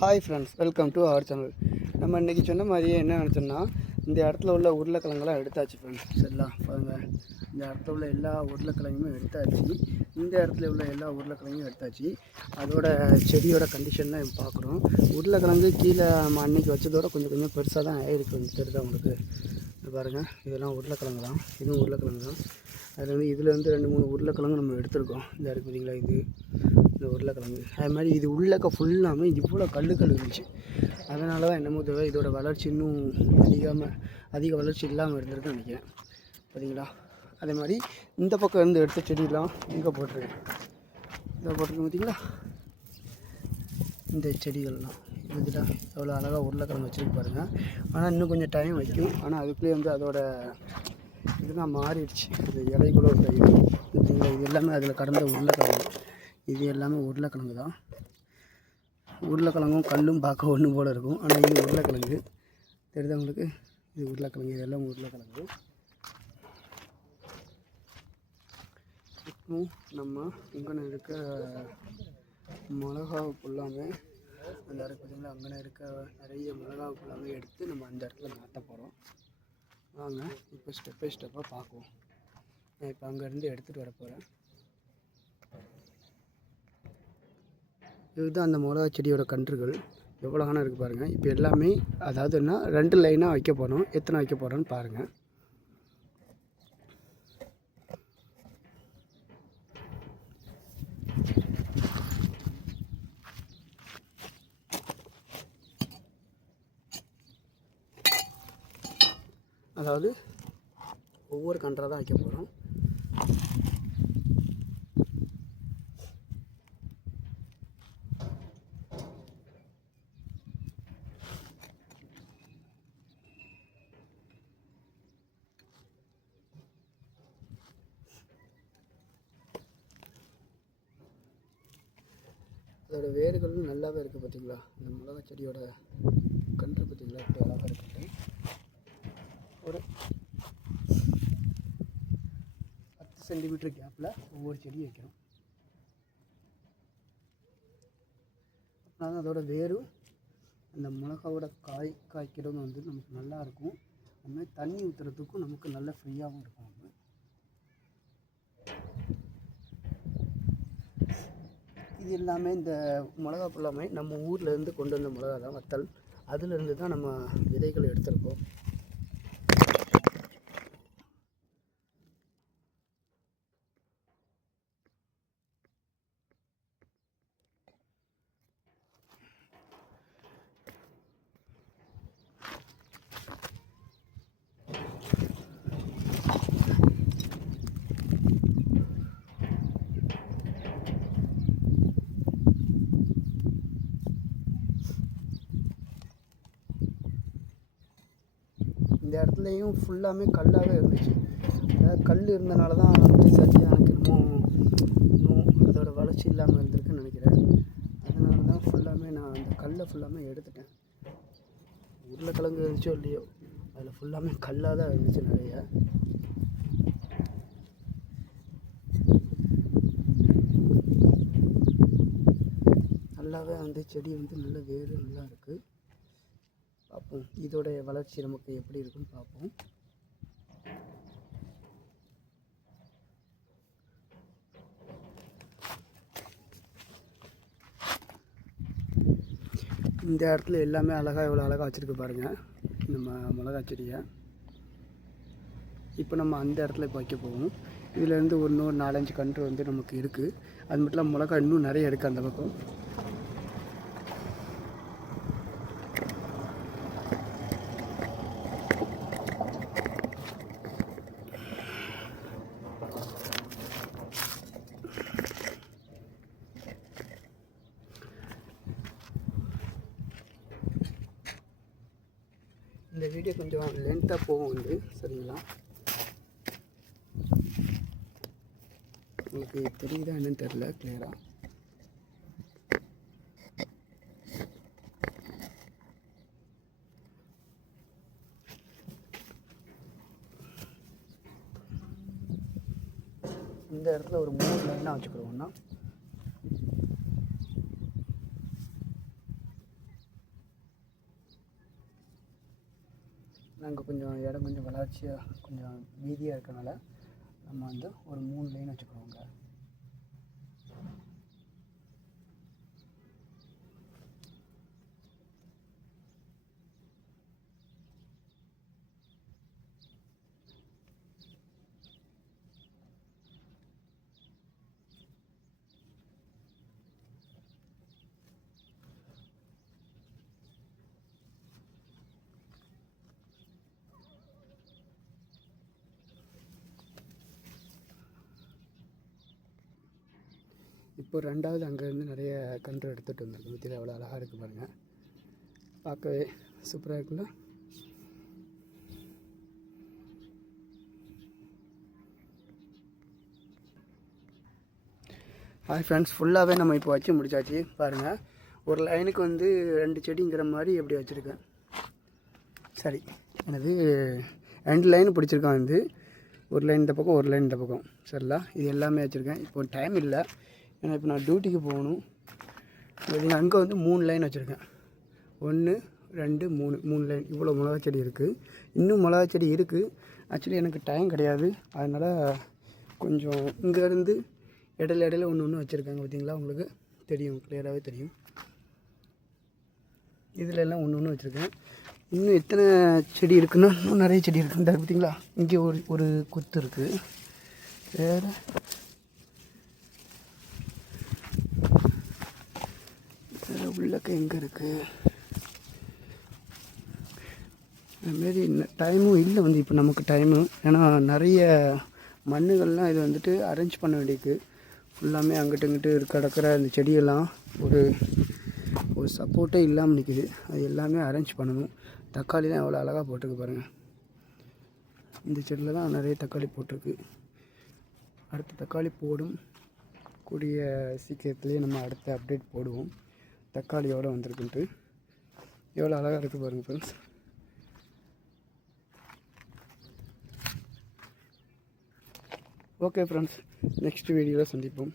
Hi friends, welcome to our channel. நம்ம இன்றைக்கி சொன்ன மாதிரியே என்ன நினச்சோன்னா, இந்த இடத்துல உள்ள உருளைக்கிழங்கெல்லாம் எடுத்தாச்சு ஃப்ரெண்ட்ஸ். சரிங்களா, பாருங்கள், இந்த இடத்துல உள்ள எல்லா உருளைக்கிழங்குமே எடுத்தாச்சு. இந்த இடத்துல உள்ள எல்லா உருளைக்கிழங்கும் எடுத்தாச்சு. அதோட செடியோட கண்டிஷன்லாம் பார்க்குறோம். உருளைக்கிழங்கு கீழே நம்ம அன்றைக்கி வச்சதோட கொஞ்சம் கொஞ்சம் பெருசாக தான் ஆகிருக்கு. தெரியுதா உங்களுக்கு? பாருங்கள், இதெல்லாம் உருளைக்கிழங்கு தான். இதுவும் உருளைக்கிழங்கு தான். அதில் இதுலேருந்து 2-3 உருளைக்கிழங்கு நம்ம எடுத்துருக்கோம். இந்த இருக்குது பார்த்தீங்களா, இது இந்த உருளைக்கிழங்கு. அது மாதிரி இது உள்ளக்க ஃபுல்லாமல் இவ்வளோ கல்லுக்கள் இருந்துச்சு. அதனால தான் என்னமோ தவிர இதோட வளர்ச்சி இன்னும் அதிக வளர்ச்சி இல்லாமல் இருந்திருக்குன்னு நினைக்கிறேன். பார்த்தீங்களா? அதே மாதிரி இந்த பக்கம் இருந்து எடுத்த செடியெலாம் இங்கே போட்டிருக்கேன். இதை போட்டிருக்கேன் பார்த்தீங்களா? இந்த செடிகள்லாம் இதுக்கிட்ட எவ்வளோ அழகாக உருளைக்கிழங்கு வச்சுருக்கு பாருங்கள். ஆனால் இன்னும் கொஞ்சம் டைம் வைக்கும். ஆனால் அதுக்குள்ளேயே அதோட இதெல்லாம் மாறிடுச்சு. இது இலைகளோ இல்லை, இது எல்லாமே அதில் கடந்த உருளைக்கிழங்கு. இது எல்லாமே உருளைக்கிழங்கு தான். உருளைக்கிழங்கும் கல்லும் பார்க்க ஒன்று போல் இருக்கும். ஆனால் இது உருளைக்கிழங்கு. தெரியுதா உங்களுக்கு? இது உருளைக்கிழங்கு. இதெல்லாம் உருளைக்கிழங்கு. இப்போ நம்ம இங்கே இருக்க மிளகாவை ஃபுல்லாமே அந்த இடத்துல பார்த்திங்களா, அங்கே இருக்க நிறைய மிளகாவை ஃபுல்லாமே எடுத்து நம்ம அந்த இடத்துல மாற்ற போகிறோம். வாங்க இப்போ ஸ்டெப் பை ஸ்டெப்பாக பார்க்குவோம். நான் இப்போ அங்கேருந்து எடுத்துகிட்டு வர போகிறேன். இதுதான் அந்த மிளகா செடியோட கன்றுகள். எவ்வளோ காணம் இருக்குது பாருங்கள். இப்போ எல்லாமே அதாவதுன்னா 2 லைனாக வைக்க போகிறோம். எத்தனை வைக்க போகிறோன்னு பாருங்கள். அதாவது ஒவ்வொரு கன்றாக தான் வைக்க போகிறோம். அதோட வேர்களும் நல்லாவே இருக்குது பார்த்தீங்களா? இந்த மிளகா செடியோட கன்று பார்த்தீங்களா, இப்படி அழகாக இருக்குது. ஒரு 10 சென்டிமீட்டர் கேப்பில் ஒவ்வொரு செடி வைக்கிறோம். அப்படின்னா அதோட வேரும் அந்த மிளகாவோட காய்க்கிறதும் நமக்கு நல்லாயிருக்கும். அதுமாதிரி தண்ணி ஊற்றுறதுக்கும் நமக்கு நல்ல ஃப்ரீயாகவும் இருக்கும். இது எல்லாமே இந்த மிளகா ஃபுல்லாமே நம்ம ஊர்லேருந்து கொண்டு வந்த மிளகா தான், வத்தல். அதுலேருந்து தான் நம்ம விதைகள் எடுத்திருக்கோம். இந்த இடத்துலையும் ஃபுல்லாமே கல்லாகவே இருந்துச்சு. அதாவது கல் இருந்தனால தான் சரியாக எனக்கு இன்னும் அதோட வளர்ச்சி இல்லாமல் இருந்திருக்குன்னு நினைக்கிறேன். அதனால தான் ஃபுல்லாமே நான் அந்த கல்லை ஃபுல்லாமே எடுத்துட்டேன். உருளைக்கிழங்கு இருந்துச்சோ இல்லையோ, அதில் ஃபுல்லாமே கல்லாக தான் இருந்துச்சு நிறைய. நல்லாவே செடி நல்ல வேறு நல்லா இருக்குது. பார்ப்போம் இதோடைய வளர்ச்சி நமக்கு எப்படி இருக்குன்னு பார்ப்போம். இந்த இடத்துல எல்லாமே அழகாக எவ்வளோ அழகாக வச்சுருக்கு பாருங்கள் நம்ம மிளகா செடியை. இப்போ நம்ம அந்த இடத்துல இப்போ வைக்க போவோம். இதுலேருந்து இன்னொரு 4-5 கன்று நமக்கு இருக்குது. அது மட்டும் இல்லாமல் மிளகா இன்னும் நிறைய இருக்குது அந்த பக்கம். இந்த வீடியோ கொஞ்சம் லென்த்தாக போகும் சரிங்களா? உங்களுக்கு தெரியுதா என்னன்னு தெரியல கிளியராக. இந்த இடத்துல ஒரு 3 லைனாக வச்சுக்கிறோம்னா நாங்கள் கொஞ்சம் இடம் கொஞ்சம் வளர்ச்சியாக கொஞ்சம் வீதியாக இருக்கனால நம்ம வந்து ஒரு 3 லைன் வச்சுக்கிறோங்க. இப்போ 2வது அங்கேருந்து நிறைய கன்று எடுத்துகிட்டு வந்திருக்கு. பற்றியில் எவ்வளோ அழகாக இருக்குது பாருங்கள், பார்க்கவே சூப்பராக இருக்குல்ல. ஹாய் ஃப்ரெண்ட்ஸ், ஃபுல்லாகவே நம்ம இப்போ வச்சு முடிச்சாச்சு. பாருங்கள், ஒரு லைனுக்கு வந்து 2 செடிங்கிற மாதிரி எப்படி வச்சுருக்கேன். சரி, எனது 2 லைன் பிடிச்சிருக்கான். வந்து ஒரு லைன் இந்த பக்கம், ஒரு லைன் இந்த பக்கம். சரிங்களா, இது எல்லாமே வச்சுருக்கேன். இப்போ டைம் இல்லை, ஏன்னா இப்போ நான் டியூட்டிக்கு போகணும். பார்த்தீங்கன்னா அங்கே வந்து 3 லைன் வச்சுருக்கேன். 1 2 3 லைன். இவ்வளோ மிளகா செடி இருக்குது. இன்னும் மிளகா செடி இருக்குது. ஆக்சுவலி எனக்கு டைம் கிடையாது, அதனால் கொஞ்சம் இங்கேருந்து இடையில ஒன்று வச்சுருக்காங்க. பார்த்தீங்களா, உங்களுக்கு தெரியும், கிளியராகவே தெரியும். இதில் எல்லாம் ஒன்று வச்சுருக்கேன். இன்னும் எத்தனை செடி இருக்குன்னா இன்னும் நிறைய செடி இருக்குது. இந்த பார்த்தீங்களா, இங்கே ஒரு குத்து இருக்குது. வேறு உள்ளக்க எங்கே இருக்குது? அதுமாரி டைமும் இல்லை வந்து இப்போ நமக்கு டைமு. ஏன்னா நிறைய மண்ணுகள்லாம் இது வந்துட்டு அரேஞ்ச் பண்ண வேண்டியிருக்கு. ஃபுல்லாமே அங்கிட்டு இங்கிட்டு கிடக்கிற அந்த செடியெல்லாம் ஒரு சப்போர்ட்டே இல்லாமல் நிற்கிது. அது எல்லாமே அரேஞ்ச் பண்ணணும். தக்காளி தான் எவ்வளோ அழகாக போட்டிருக்கு பாருங்கள். இந்த செடியில் தான் நிறைய தக்காளி போட்டிருக்கு. அடுத்த தக்காளி போடும் கூடிய சீக்கிரத்துலேயே நம்ம அடுத்த அப்டேட் போடுவோம். தக்காளி எவ்வளோ வந்திருக்குன்ட்டு எவ்வளோ அழகாக இருக்குது பாருங்கள் ஃப்ரெண்ட்ஸ். ஓகே ஃப்ரெண்ட்ஸ், நெக்ஸ்ட் வீடியோவில் சந்திப்போம்.